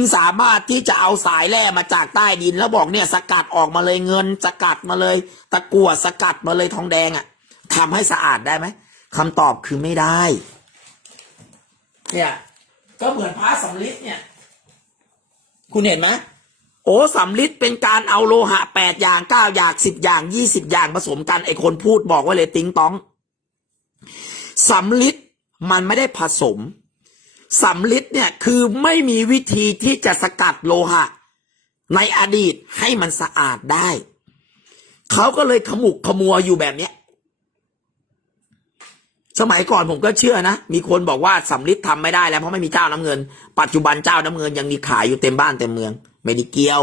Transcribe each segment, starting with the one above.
คุณสามารถที่จะเอาสายแร่มาจากใต้ดินแล้วบอกเนี่ยสกัดออกมาเลยเงิน สกัดมาเลย ตะกั่วสกัดมาเลยทองแดงอะ่ะทำให้สะอาดได้ไหมคำตอบคือไม่ได้ เนี่ยก็เหมือนพระสำลิดเนี่ย คุณเห็นไหมโอ้สำลิดเป็นการเอาโลหะแปดอย่างเก้าอย่างสิบอย่างยี่สิบอย่างผสมกันไอคนพูดบอกไว้เลยติ้งต้องสำลิดมันไม่ได้ผสม สำลิดเนี่ยคือไม่มีวิธีที่จะสกัดโลหะ ในอดีตให้มันสะอาดได้ เขาก็เลยขมุกขมัวอยู่แบบเนี้ย สมัยก่อนผมก็เชื่อนะ มีคนบอกว่าสำลิดทำไม่ได้แล้วเพราะไม่มีเจ้าน้ำเงิน ปัจจุบันเจ้าน้ำเงินยังมีขายอยู่เต็มบ้านเต็มเมือง ไม่ได้เกี่ยว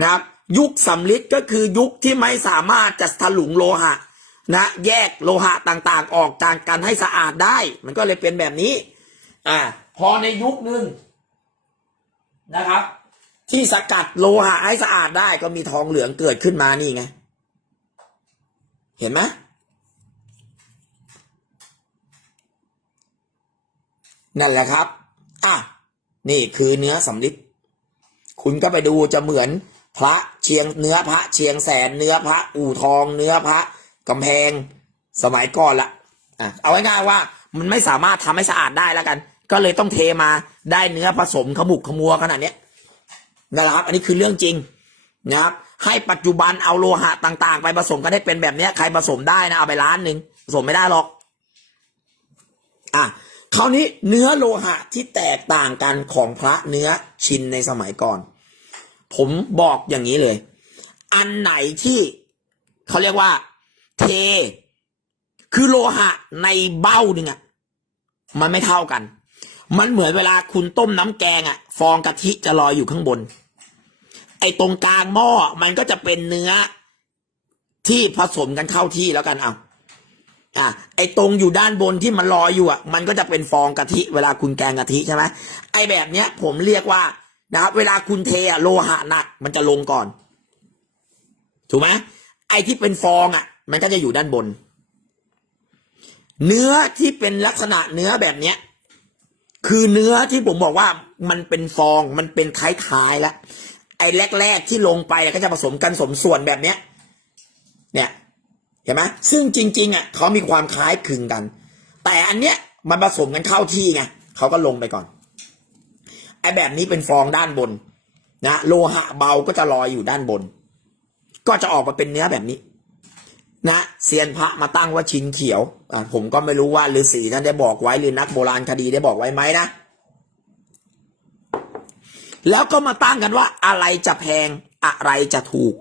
นะครับยุคสำลิดก็คือยุคที่ไม่สามารถจะถลุงโลหะ นะ แยกโลหะต่างๆ ออกจากกันให้สะอาดได้ มันก็เลยเป็นแบบนี้ อ่า พอในยุคหนึ่งนะครับ ที่สกัดโลหะให้สะอาดได้ก็มีทองเหลืองเกิดขึ้นมานี่ไง เห็นไหมนั่นแหละครับ อะ นี่คือเนื้อสำลิดคุณก็ไปดูจะเหมือนพระเชียงเนื้อพระเชียงแสนเนื้อพระอู่ทอง เนื้อพระกำแพงสมัยก่อนละอะเอาง่ายๆว่า มันไม่สามารถทำให้สะอาดได้แล้วกัน ก็เลยต้องเทมาได้เนื้อผสมขมุกขมัวขนาดเนี้ยนะครับ อันนี้คือเรื่องจริงนะครับ ให้ปัจจุบันเอาโลหะต่าง ๆ ไปผสมกันได้เป็นแบบเนี้ย ใครผสมได้นะเอาไปล้านหนึ่งผสมไม่ได้หรอก อะคราวนี้เนื้อโลหะที่แตกต่างกันของพระเนื้อชินในสมัยก่อน ผมบอกอย่างนี้เลย อันไหนที่เขาเรียกว่า เท คือโลหะในเบ้าหนึ่งอะมันไม่เท่ากัน มันเหมือนเวลาคุณต้มน้ำแกงอะฟองกะทิจะลอยอยู่ข้างบน ไอ้ตรงกลางหม้อมันก็จะเป็นเนื้อที่ผสมกันเข้าที่แล้วกันเอาอะไอ้ตรงอยู่ด้านบนที่มันลอยอยู่อะ มันก็จะเป็นฟองกะทิเวลาคุณแกงกะทิใช่ไหมไอ้แบบเนี้ย ผมเรียกว่านะครับเวลาคุณเทอะโลหะหนักมันจะลงก่อน ถูกไหมไอ้ที่เป็นฟองอะ มันก็จะอยู่ด้านบน เนื้อที่เป็นลักษณะเนื้อแบบเนี้ย คือเนื้อที่ผมบอกว่ามันเป็นฟองมันเป็นท้ายๆแล้วไอ้แรก ๆ ที่ลงไปก็จะผสมกันสมส่วนแบบเนี้ย เนี่ยเห็นไหมซึ่งจริง ๆอะเขามีความคล้ายคลึงกัน แต่อันเนี้ยมันผสมกันเข้าที่ไงเขาก็ลงไปก่อนไอ้แบบนี้เป็นฟองด้านบน นะ โลหะเบาก็จะลอยอยู่ด้านบน ก็จะออกมาเป็นเนื้อแบบนี้ นะเซียนพระมาตั้งว่าชินเขียวอ่าผมก็ไม่รู้ว่าฤาษีท่านได้บอกไว้หรือนักโบราณคดีได้บอกไว้ไหมนะ แล้วก็มาตั้งกันว่าอะไรจะแพงอะไรจะถูก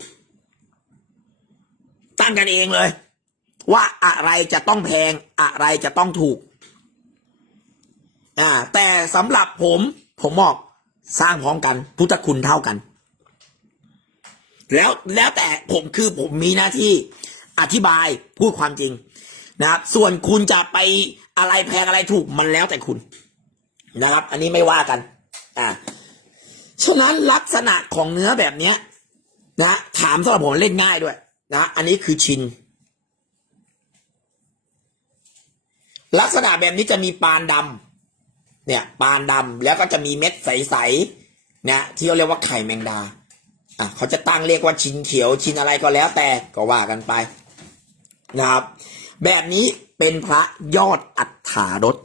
ตั้งกันเองเลย ว่าอะไรจะต้องแพงอะไรจะต้องถูกอ่าแต่สำหรับผมผมบอกสร้างพร้อมกัน พุทธคุณเท่ากัน แล้วแล้วแต่ผมคือผมมีหน้าที่ อธิบายพูดความจริงนะครับส่วนคุณจะไปอะไรแพงอะไรถูกมันแล้วแต่คุณนะครับ อันนี้ไม่ว่ากัน อ่าฉะนั้นลักษณะของเนื้อแบบเนี้ย นะถามสำหรับผมเล่นง่ายด้วย นะอันนี้คือชิน ลักษณะแบบนี้จะมีปานดำเนี่ยปานดำแล้วก็จะมีเม็ดใสๆนะที่เขาเรียกว่าไข่แมงดาอะเขาจะตั้งเรียกว่าชินเขียวชินอะไรก็แล้วแต่ก็ว่ากันไป นะครับ แบบนี้เป็นพระยอดอัฏฐารถ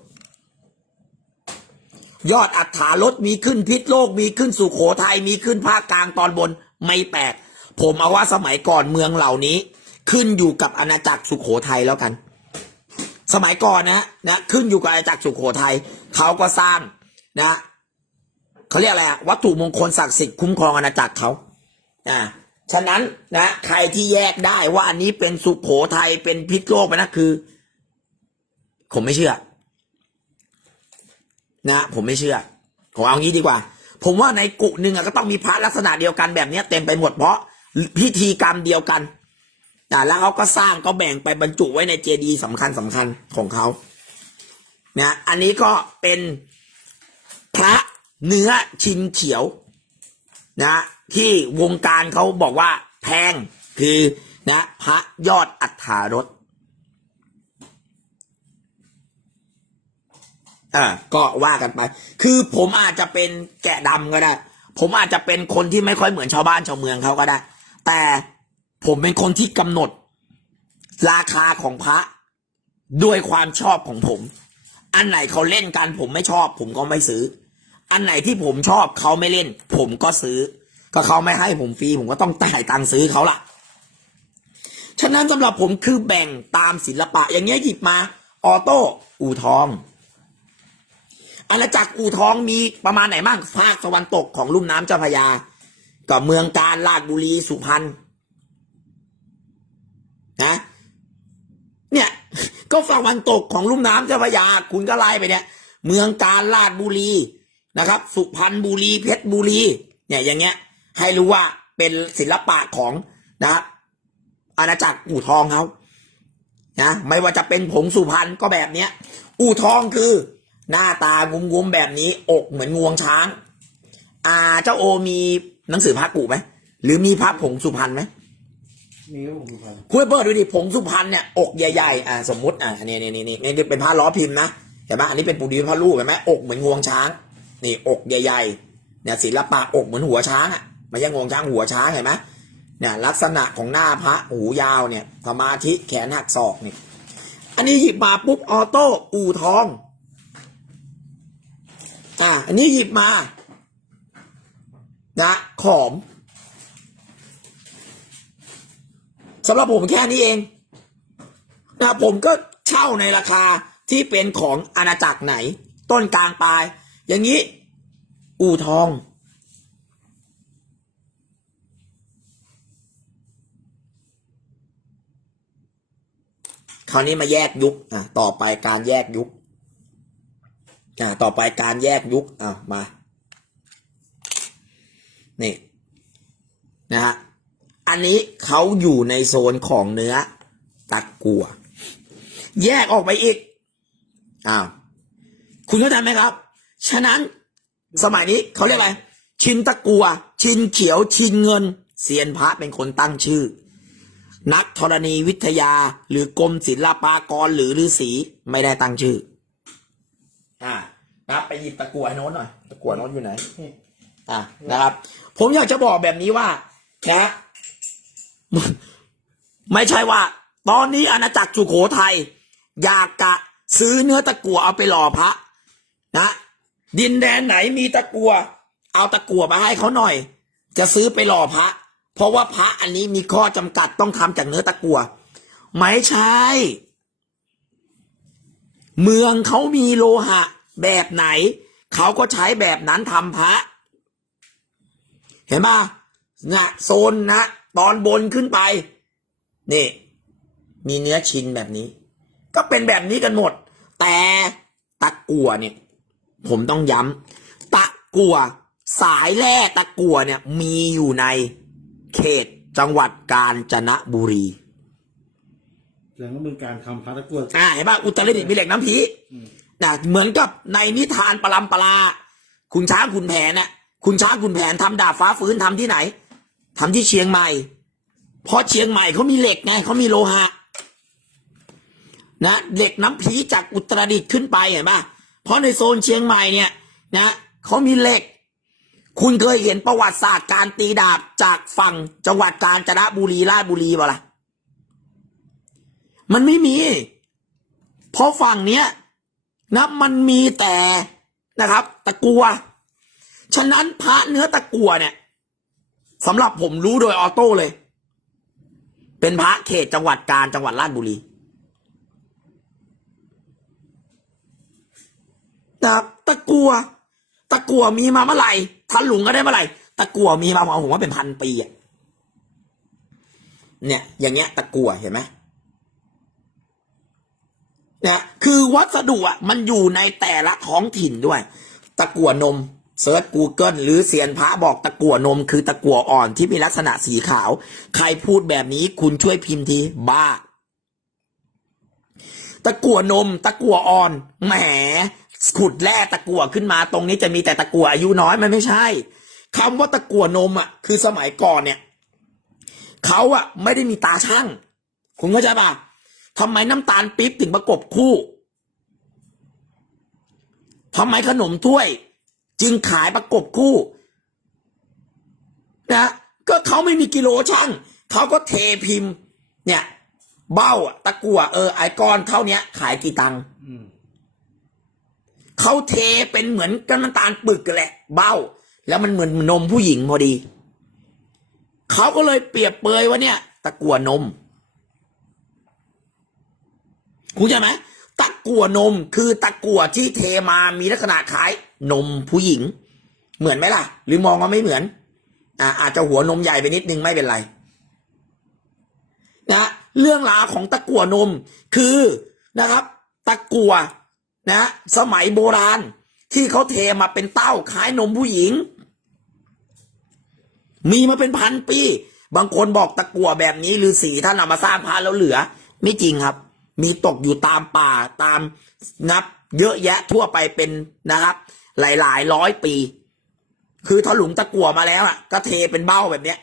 ยอดอัฏฐารถมีขึ้นพิษโลกมีขึ้นสุโขทัยมีขึ้นภาคกลางตอนบนไม่แปลกผมเอาว่าสมัยก่อนเมืองเหล่านี้ ขึ้นอยู่กับอาณาจักรสุโขทัยแล้วกัน สมัยก่อนนะนะขึ้นอยู่กับอาณาจักรสุโขทัยเขาก็สร้างนะเขาเรียกอะไรวัตถุมงคลศักดิ์สิทธิ์คุ้มครองอาณาจักรเขาอ่า ฉะนั้นนะใครที่แยกได้ว่าอันนี้เป็นสุโขทัยเป็นพิษโลกไปนะคือ ผมไม่เชื่อ นะ ผมไม่เชื่อผมเอางี้ดีกว่า ผมว่าในกุหนึ่งก็ต้องมีพระลักษณะเดียวกันแบบนี้เต็มไปหมดเพราะพิธีกรรมเดียวกันอ่แล้วเขาก็สร้างก็แบ่งไปบรรจุไว้ในเจดีย์สำคัญสำคัญของเขานะอันนี้ก็เป็นพระเนื้อชินเขียว นะ ที่วงการเขาบอกว่าแพงคือนะพระยอดอัฏฐารถอ่าก็ว่ากันไป คือผมอาจจะเป็นแกะดำก็ได้ ผมอาจจะเป็นคนที่ไม่ค่อยเหมือนชาวบ้านชาวเมืองเขาก็ได้ แต่ผมเป็นคนที่กำหนด ราคาของพระด้วยความชอบของผม อันไหนเขาเล่นกัน ผมไม่ชอบ ผมก็ไม่ซื้อ อันไหนที่ผมชอบเขาไม่เล่น ผมก็ซื้อ ก็เขาไม่ให้ผมฟรีผมก็ต้องจ่ายตังค์ซื้อเขาล่ะ ฉะนั้นสำหรับผมคือแบ่งตามศิลปะ อย่างเงี้ยหยิบมาออโต้อู่ทองอาณาจักรอู่ทองมีประมาณไหนบ้างภาคตะวันตกของลุ่มน้ำเจ้าพระยา กับเมืองการลาดบุรีสุพรรณนะเนี่ย ก็ฝั่งตะวันตกของลุ่มน้ำเจ้าพระยา คุณก็ไล่ไปเนี่ย เมืองการลาดบุรีนะครับ สุพรรณบุรีเพชรบุรี เนี่ยอย่างเงี้ย ให้รู้ว่าเป็นศิลปะของนะครับอาณาจักรอู่ทองเขานะไม่ว่าจะเป็นผงสุพรรณก็แบบเนี้ย อู่ทองคือ หน้าตางุมงุมๆแบบนี้ อกเหมือนงวงช้าง อ่า เจ้าโอมีหนังสือพระกูไหมหรือมีพระผงสุพรรณไหมมีครับผมครับคุณไปเปิดดูดิผงสุพรรณเนี่ยอกใหญ่ๆอ่าสมมติอ่านี่นี่นี่นี่นี่เป็นผ้าล้อพิมพ์นะเห็นไหมอันนี้เป็นปูดีพระลูกเห็นไหมอกเหมือนงวงช้าง นี่อกใหญ่ๆเนี่ยศิลปะอกเหมือนหัวช้างอะ ไม่ใช่งวงช้างหัวช้างเห็นไหมเนี่ยลักษณะของหน้าพระหูยาวเนี่ยสมาธิแขนหักศอกนี่อันนี้หยิบมาปุ๊บออโต้อู่ทองอ่าอันนี้หยิบมานะขอมสำหรับผมแค่นี้เองนะผมก็เช่าในราคาที่เป็นของอาณาจักรไหน ต้นกลางปลาย อย่างนี้ อู่ทอง ราวนี้มาแยกยุคอะต่อไปการแยกยุคอะต่อไปการแยกยุคอะมานี่นะฮะอันนี้เขาอยู่ในโซนของเนื้อตะกัว แยกออกไปอีกอ้าวคุณเข้าใจไหมครับ ฉะนั้นสมัยนี้เขาเรียกอะไร ชินตะกัว ชินเขียว ชินเงิน เซียนพระเป็นคนตั้งชื่อ นักธรณีวิทยาหรือกรมศิลปากรหรือฤาษีไม่ได้ตั้งชื่อ อ่านะไปหยิบตะกัวโน้ตหน่อยตะกัวโน้ตอยู่ไหนอะนะครับ ผมอยากจะบอกแบบนี้ว่า นะ ไม่ใช่ว่า ตอนนี้อาณาจักรสุโขทัยอยากกะซื้อเนื้อตะกัวเอาไปหล่อพระ นะดินแดนไหนมีตะกัวเอาตะกัวมาให้เขาหน่อย จะซื้อไปหล่อพระ เพราะว่าพระอันนี้มีข้อจำกัดต้องทำจากเนื้อตะกัวไม่ใช่เมืองเขามีโลหะแบบไหน เขาก็ใช้แบบนั้นทำพระ เห็นปะนะโซนนะตอนบนขึ้นไป นี่ มีเนื้อชิ้นแบบนี้ ก็เป็นแบบนี้กันหมด แต่ตะกัวเนี่ย ผมต้องย้ำตะกัวสายแร่ตะกัวเนี่ย มีอยู่ใน เขตจังหวัดกาญจนบุรีแสดงว่ามือการทำพาตะกรวดอ่าเห็นปะอุตรดิตถ์มีเหล็กน้ำพีอืมนะเหมือนกับในนิทานปรำปราคุณช้างคุณแผนน่ะคุณช้างคุณแผนทำดาบฟ้าฟื้นทำที่ไหนทำที่เชียงใหม่ เพราะเชียงใหม่เขามีเหล็กไงเขามีโลหะนะเหล็กน้ำพีจากอุตรดิตถ์ขึ้นไปเห็นปะเพราะในโซนเชียงใหม่เนี่ยนะเขามีเหล็ก คุณเคยเห็นประวัติศาสตร์การตีดาบจากฝั่งจังหวัดกาญจนบุรีราชบุรีเปล่าล่ะ มันไม่มี เพราะฝั่งเนี้ยนะมันมีแต่นะครับ ตะกัว ฉะนั้นพระเนื้อตะกัวเนี่ยสำหรับผมรู้โดยออโต้เลย เป็นพระเขตจังหวัดกาญจังหวัดราชบุรีนะครับตะกัว ตะกัวมีมาเมื่อไหร่ ทันหลุงก็ได้เมื่อไหร่ตะกัวมีมาผมว่าเป็นพันปีอะเนี่ย อย่างเงี้ย ตะกัวเห็นไหมเนะคือวัสดุอะมันอยู่ในแต่ละท้องถิ่นด้วย ตะกั่วนมเซิร์ช Google หรือเซียนพระบอกตะกั่วนม คือตะกั่วอ่อนที่มีลักษณะสีขาว ใครพูดแบบนี้คุณช่วยพิมพ์ทีบ้า ตะกั่วนม ตะกั่วอ่อนแหม ขุดแร่ตะกั่วขึ้นมาตรงนี้จะมีแต่ตะกั่วอายุน้อยมันไม่ใช่คำว่าตะกั่วนมอะ คือสมัยก่อนเนี่ยเขาอะ ไม่ได้มีตาช่าง คุณเข้าใจปะทำไมน้ำตาลปี๊บถึงประกบคู่ทำไมขนมถ้วย จึงขายประกบคู่นะก็เขาไม่มีกิโลช่างเขาก็เทพิมพ์ เนี่ย เบ้าตะกั่วเออไอก้อนเท่านี้ขายกี่ตังค์ เขาเทเป็นเหมือนกันน้ำตาลปึกกันแหละ เบ้า แล้วมันเหมือนนมผู้หญิงพอดี เขาก็เลยเปรียบเปยว่าเนี่ย ตะกั่วนมคุณใช่ไหมตะกั่วนมคือตะกั่วที่เทมามีลักษณะคล้ายนมผู้หญิง เหมือนไหมล่ะ หรือมองว่าไม่เหมือนอ่าอาจจะหัวนมใหญ่ไปนิดนึงไม่เป็นไรนะเรื่องราวของตะกั่วนมคือนะครับ ตะกั่ว นะสมัยโบราณที่เขาเทมาเป็นเต้าคล้ายนมผู้หญิง มีมาเป็นพันปี บางคนบอกตะกั่วแบบนี้หรือสีท่านเอามาสร้างพระแล้วเหลือ ไม่จริงครับ มีตกอยู่ตามป่าตามนับ เยอะแยะทั่วไปเป็นนะครับ หลายๆร้อยปี คือถลุงตะกั่วมาแล้วอะ ก็เทเป็นเบ้าแบบเนี้ย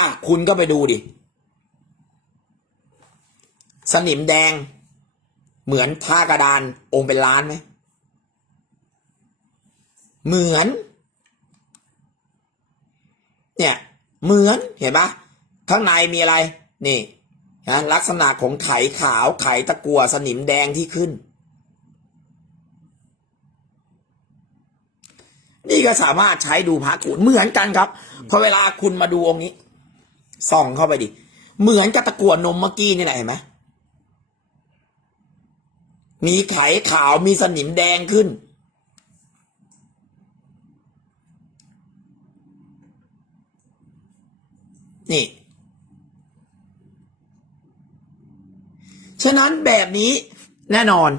อะคุณก็ไปดูดิสนิมแดง เหมือนท่ากระดานองค์เป็นล้านไหมเหมือน เนี่ยเหมือนเห็นปะข้างในมีอะไร นี่นะลักษณะของไขขาวไขตะกั่วสนิมแดงที่ขึ้น นี่ก็สามารถใช้ดูพระขูดเหมือนกันครับพอเวลาคุณมาดูองค์นี้ส่องเข้าไปดิ เหมือนกับตะกั่วนมเมื่อกี้นี่แหละเห็นไหม มีไขขาวมีสนิมแดงขึ้น นี่ ฉะนั้นแบบนี้แน่นอน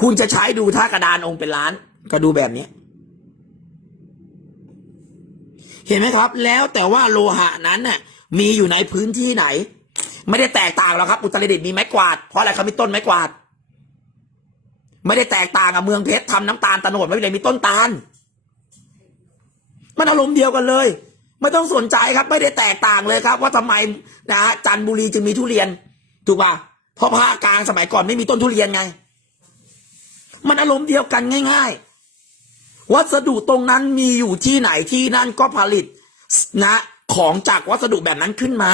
คุณจะใช้ดูท่ากระดานองค์เป็นล้าน ก็ดูแบบนี้ เห็นไหมครับ แล้วแต่ว่าโลหะนั้นน่ะ มีอยู่ในพื้นที่ไหน ไม่ได้แตกต่างหรอกครับ อุตรดิตถ์มีไม้กวาด เพราะอะไรเขามีต้นไม้กวาด ไม่ได้แตกต่างกับเมืองเพชรทำน้ำตาลตะโนดไม่ได้มีต้นตาล มันอารมณ์เดียวกันเลย ไม่ต้องสนใจครับ ไม่ได้แตกต่างเลยครับ ว่าทำไมนะฮะจันบุรีจึงมีทุเรียน ถูกป่ะเพราะภาคกลางสมัยก่อนไม่มีต้นทุเรียนไง มันอารมณ์เดียวกันง่าย ๆ วัสดุตรงนั้นมีอยู่ที่ไหนที่นั่นก็ผลิตนะ ของจากวัสดุแบบนั้นขึ้นมา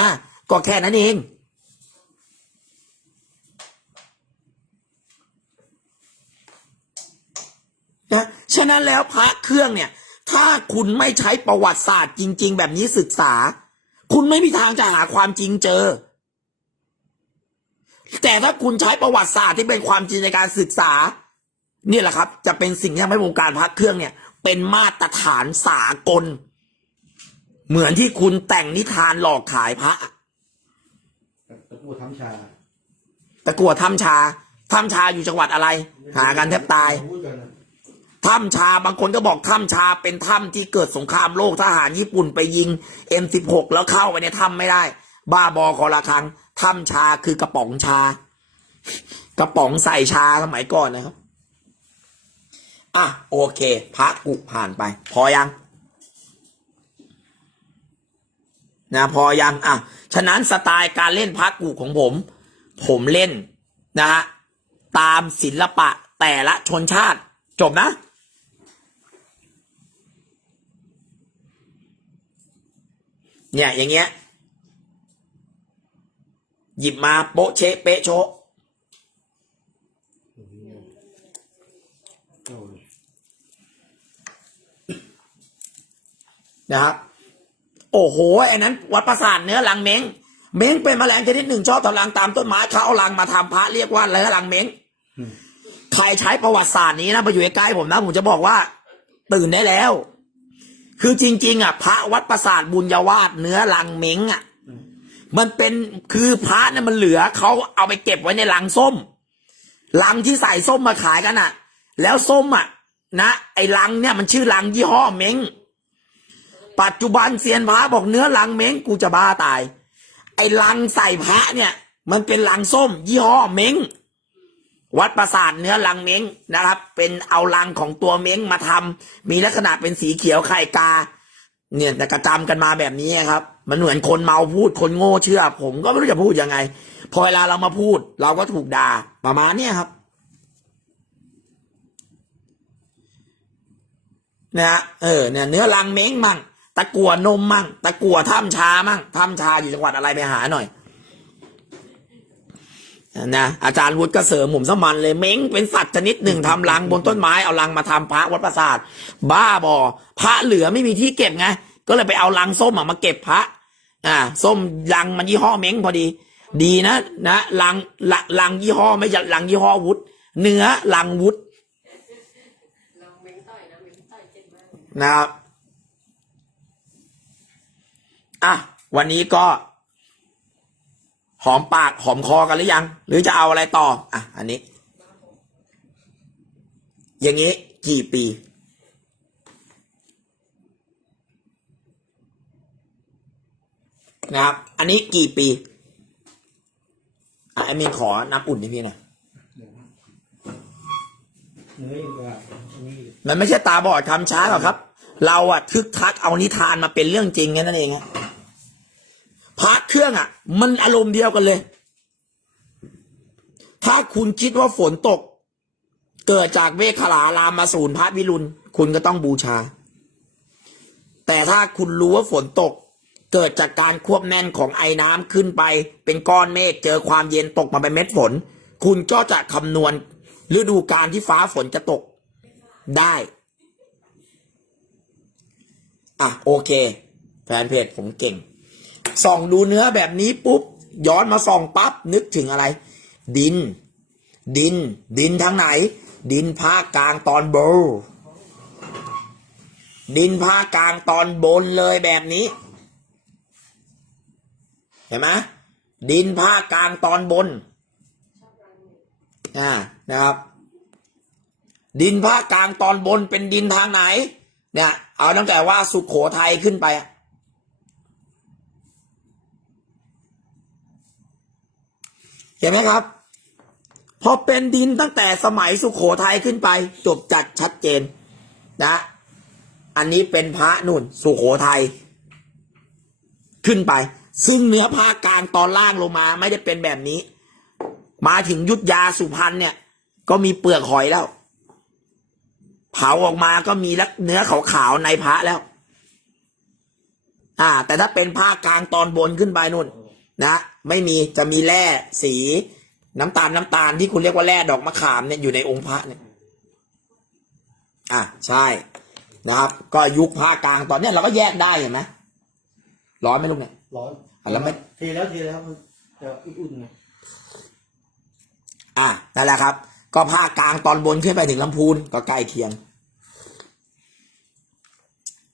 ก็แค่นั้นเอง นะ ฉะนั้นแล้วพระเครื่องเนี่ย ถ้าคุณไม่ใช้ประวัติศาสตร์จริง ๆ แบบนี้ศึกษา คุณไม่มีทางจะหาความจริงเจอ แต่ถ้าคุณใช้ประวัติศาสตร์ที่เป็นความจริงในการศึกษานี่แหละครับ จะเป็นสิ่งที่ทำให้วงการพระเครื่องเนี่ย เป็นมาตรฐานสากล เหมือนที่คุณแต่งนิทานหลอกขายพระตะกั่วทำชา ตะกัวถ้ำชาถ้ำชาอยู่จังหวัดอะไร หากันแทบตายพูดกันนะ ถ้ำชาบางคนก็บอกถ้ำชาเป็นถ้ำที่เกิดสงครามโลกทหารญี่ปุ่นไปยิง M16 แล้วเข้าไปในถ้ำไม่ได้ บ้าบอคอละครังถ้ำชาคือกระป๋องชา กระป๋องใส่ชาสมัยก่อนนะครับ อะโอเคพระกุผ่านไป พอยังนะพอยังอะฉะนั้นสไตล์การเล่นพระกุของผม ผมเล่นนะฮะตามศิลปะแต่ละชนชาติ จบนะ เนี่ยอย่างเงี้ย หยิบมาโป๊ะเชะเป๊ะโชะโอ้ยนะครับ โอ้โหไอ้นั้น วัดประสาทเนื้อลังเม้งเม้งเป็นแมลงชนิดหนึ่งชอบทำรังตามต้นไม้เขาเอารังมาทำพระเรียกว่าอะไรนะลังเม้งใครใช้ประวัติศาสตร์นี้นะมาอยู่ใกล้ๆผมนะ ผมจะบอกว่า ตื่นได้แล้ว คือจริง ๆ อะ พระวัดประสาทบุญยวาสเนื้อลังเม้งอะ มันเป็นคือพระเนี่ยมันเหลือเขาเอาไปเก็บไว้ในลังส้มลังที่ใส่ส้มมาขายกันอะ แล้วส้มอะ นะไอ้ลังเนี่ยมันชื่อลังยี่ห้อเม้งปัจจุบันเซียนพระบอกเนื้อลังเม้งกูจะบ้าตาย ไอ้ลังใส่พระเนี่ย มันเป็นลังส้ม ยี่ห้อเม้ง วัดประสาทเนื้อลังเม้งนะครับ เป็นเอาลังของตัวเม้งมาทำมีลักษณะเป็นสีเขียวไข่กา เนี่ยแต่กระจำกันมาแบบนี้ครับ มันเหมือนคนเมาพูดคนโง่เชื่อ ผมก็ไม่รู้จะพูดยังไง พอเวลาเรามาพูด เราก็ถูกด่าประมาณเนี้ครับนะฮะเออเนี่ยเนื้อลังเม้งมั่งตะกัวนมมั่งตะกัวถ้ำชามั่งถ้ำชาอยู่จังหวัดอะไรไปหาหน่อย นะอาจารย์วุฒิก็เสริมหมุมสมันเลยเม้งเป็นสัตว์ชนิดหนึ่งทำรังบนต้นไม้เอารังมาทำพระวัดประสาท บ้าบอพระเหลือไม่มีที่เก็บไงก็เลยไปเอารังส้มมาเก็บพระอ่าส้มรังมันยี่ห้อเม้งพอดี ดีนะนะรังรังยี่ห้อไม่ใช่รังยี่ห้อวุฒิเนื้อรังวุฒลองเม้งต่อยนนะครับอะวันนี้ก็ หอมปากหอมคอกันหรือยัง หรือจะเอาอะไรต่อ อะ อันนี้ อย่างนี้กี่ปี นะครับ อันนี้กี่ปีอะไอมีขอน้ำอุ่นให้พี่หน่อยมันไม่ใช่ตาบอดคำช้าหรอกครับ เราอะทึกทักเอานิทานมาเป็นเรื่องจริงแค่นั้นเองฮะ พระเครื่องอะมันอารมณ์เดียวกันเลย ถ้าคุณคิดว่าฝนตก เกิดจากเวขลาลามมาสูนพระวิรุณคุณก็ต้องบูชา แต่ถ้าคุณรู้ว่าฝนตก เกิดจากการควบแน่นของไอ้น้ำขึ้นไป เป็นก้อนเมฆเจอความเย็นตกมาเป็นเม็ดฝน คุณก็จะคำนวณฤดูการที่ฟ้าฝนจะตกได้อะโอเค แฟนเพจผมเก่ง ส่องดูเนื้อแบบนี้ปุ๊บย้อนมาส่องปั๊บนึกถึงอะไร ดิน ดิน ดินทางไหน ดินภาคกลางตอนบนดินภาคกลางตอนบนเลยแบบนี้ เห็นไหมดินภาคกลางตอนบนอ่านะครับ ดินภาคกลางตอนบนเป็นดินทางไหน เนี่ย เอาตั้งแต่ว่าสุขโขทัยขึ้นไปอะ เห็นไหมครับ พอเป็นดินตั้งแต่สมัยสุขโขทัยขึ้นไป จบจัดชัดเจนนะ อันนี้เป็นพระนุ่น สุโขทัยขึ้นไป ซึ่งเนื้อภากลางตอนล่างลงมา ไม่ได้เป็นแบบนี้ มาถึงยุทธยาสุพรรณเนี่ย ก็มีเปลือกหอยแล้ว เผาออกมาก็มีแล้วเนื้อขาวๆในพระแล้ว อ่า แต่ถ้าเป็นภากลางตอนบนขึ้นไปนู่น นะ ไม่มีจะมีแร่สีน้ำตาลน้ำตาลที่คุณเรียกว่าแร่ดอกมะขามเนี่ยอยู่ในองค์พระเนี่ยอะใช่นะครับ ก็ยุคภาคกลางตอนเนี้ยเราก็แยกได้เห็นไหมร้อนไหมลูกเนี่ย ร้อนอะแล้วไม่ เทแล้วเทแล้วมันจะอุ่นๆไงอะนั่นแหละครับ ก็ภาคกลางตอนบนขึ้นไปถึงลำพูนก็ใกล้เคียง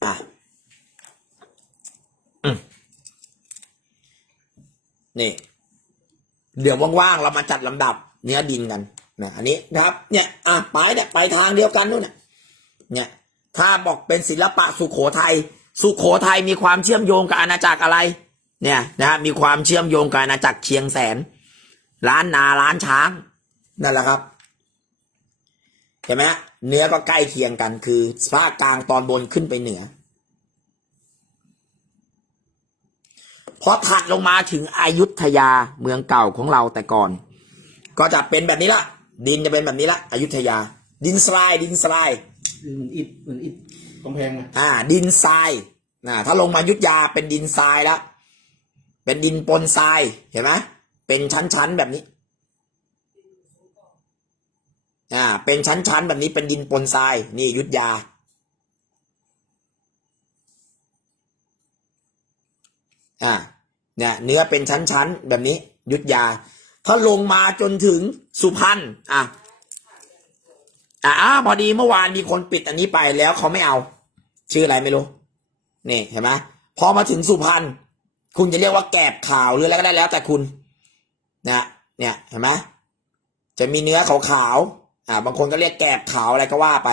อะอืม นี่ เดี๋ยวว่างๆเรามาจัดลำดับ เนื้อดินกันนะอันนี้นะครับ เนี่ยอะไปเนี่ยไปทางเดียวกันนู่นเนี่ยเนี่ย ถ้าบอกเป็นศิลปะสุโขทัยสุโขทัยมีความเชื่อมโยงกับอาณาจักรอะไร เนี่ยนะฮะมีความเชื่อมโยงกับอาณาจักรเชียงแสนร้านนาร้านช้างนั่นแหละครับเห็นไหมเนื้อก็ใกล้เคียงกันคือภาคกลางตอนบนขึ้นไปเหนือ พอถัดลงมาถึงอายุทยาเมืองเก่าของเราแต่ก่อน ก็จะเป็นแบบนี้ละดินจะเป็นแบบนี้ละอยุธยา ดินทรายดินทรายเหมือนอิฐเหมือนอิฐกำแพงไงอ่า ดินทรายนะถ้าลงมายุทธยาเป็นดินทรายแล้วเป็นดินปนทรายเห็นไหมเป็นชั้นๆแบบนี้อ่าเป็นชั้นๆแบบนี้เป็นดินปนทราย นี่อยุทธยาอ่า เนี่ยเนื้อเป็นชั้นๆ แบบนี้ ยุทธยา ถ้าลงมาจนถึงสุพรรณอะอ่าพอดีเมื่อวานมีคนปิดอันนี้ไปแล้วเขาไม่เอา ชื่ออะไรไม่รู้นี่เห็นไหมพอมาถึงสุพรรณคุณจะเรียกว่าแกบข่าวหรืออะไรก็ได้แล้วแต่คุณนะเนี่ยเห็นไหมจะมีเนื้อขาวๆอ่า บางคนก็เรียกแกบขาวอะไรก็ว่าไป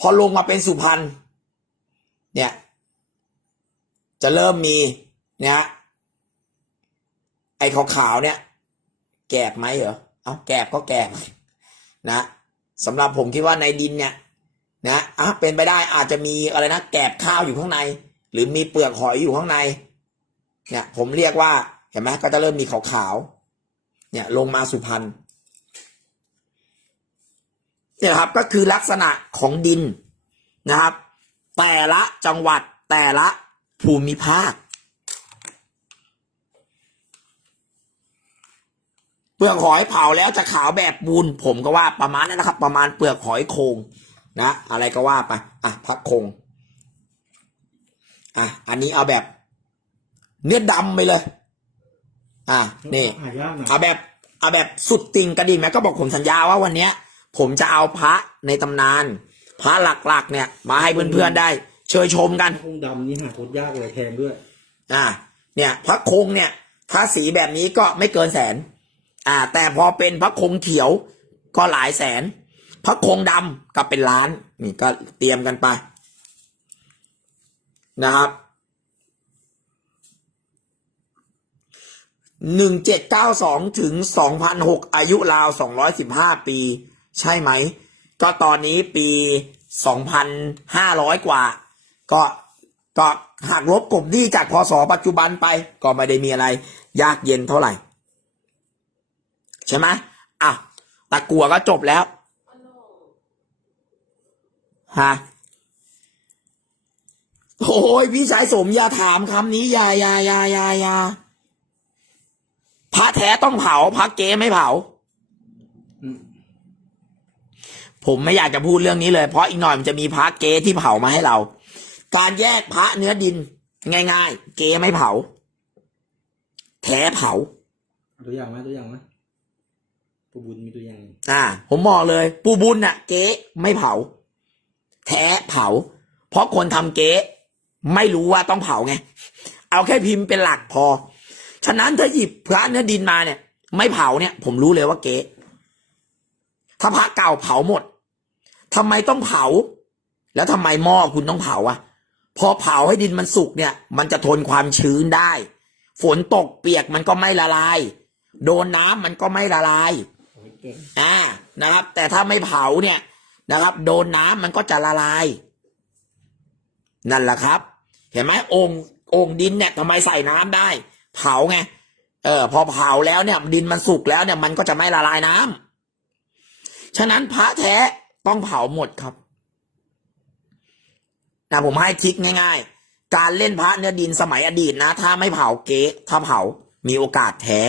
พอลงมาเป็นสุพรรณเนี่ย จะเริ่มมีเนี่ย ไอ้ขาวๆเนี่ย แกบไหมเหรอเอาแกบก็แกบนะสำหรับผมคิดว่าในดินเนี่ยนะอะเป็นไปได้อาจจะมีอะไรนะแกบข้าวอยู่ข้างใน หรือมีเปลือกหอยอยู่ข้างใน เนี่ย ผมเรียกว่าเห็นไหมก็จะเริ่มมีขาวๆเนี่ยลงมาสุพรรณเนี่ยครับก็คือลักษณะของดินนะครับ แต่ละจังหวัดแต่ละภูมิภาค เปลือกหอยเผาแล้วจะขาวแบบบูนผมก็ว่าประมาณนั้นนะครับ ประมาณเปลือกหอยโคงนะอะไรก็ว่าไปอะพักโคงอะอันนี้เอาแบบ เนื้อดำไปเลย อะนี่หายากหน่อยเอาแบบเอาแบบสุดติ่งกระดิ่งแม่ก็บอกผมสัญญาว่าวันเนี้ย ผมจะเอาพระในตำนาน พระหลักๆ เนี่ย มาให้เพื่อนๆได้ เชิญชมกันคงดำนี่หาโคตรยากเลยแพงด้วย อ่าเนี่ย พระคงเนี่ย ถ้าสีแบบนี้ก็ไม่เกินแสน อ่า แต่พอเป็นพระคงเขียวก็หลายแสน พระคงดำก็เป็นล้าน นี่ก็เตรียมกันไป นะครับหนึ่งเจ็ดเก้าสองถึงสองพันหกอายุราวสองร้อยสิบห้าปี ใช่ไหม ก็ตอนนี้ปีสองพันห้าร้อยกว่า ก็ก็หากลบกบหนี้จากพศปัจจุบันไป ก็ไม่ได้มีอะไร ยากเย็นเท่าไหร่ ใช่ไหมอะตะกัวก็จบแล้วฮะโอ้ยพี่ชายสมอย่าถามคำนี้อย่าอย่าอย่าอย่าอย่าพระแท้ต้องเผาพระเก๊ไม่เผา ผมไม่อยากจะพูดเรื่องนี้เลย เพราะอีกหน่อยมันจะมีพระเก๊ที่เผามาให้เรา การแยกพระเนื้อดิน ง่าย ๆ เก๊ไม่เผา แท้เผา ตัวอย่างไหมตัวอย่างไหม ปูบุญมีตัวอย่าง อ่า ผมบอกเลย ปูบุญน่ะ เก๊ไม่เผา แท้เผา เพราะคนทำเก๊ไม่รู้ว่าต้องเผาไง เอาแค่พิมพ์เป็นหลักพอ ฉะนั้นถ้าหยิบพระเนื้อดินมาเนี่ย ไม่เผาเนี่ย ผมรู้เลยว่าเก๊ถ้าพระเก่าเผาหมดทำไมต้องเผา แล้วทำไมหม้อคุณต้องเผาอะพอเผาให้ดินมันสุกเนี่ย มันจะทนความชื้นได้ ฝนตกเปียกมันก็ไม่ละลาย โดนน้ำมันก็ไม่ละลาย เก่งอ่านะครับ แต่ถ้าไม่เผาเนี่ยนะครับ โดนน้ำมันก็จะละลาย นั่นแหละครับ เห็นไหมองค์องค์ดินเนี่ยทำไมใส่น้ำได้ เผาไงเออพอเผาแล้วเนี่ย ดินมันสุกแล้วเนี่ยมันก็จะไม่ละลายน้ำฉะนั้นพระแท้ต้องเผาหมดครับนะผมให้ทิกง่าย ๆ การเล่นพระเนื้อดินสมัยอดีตนะ ถ้าไม่เผาเก๊ถ้าเผามีโอกาสแท้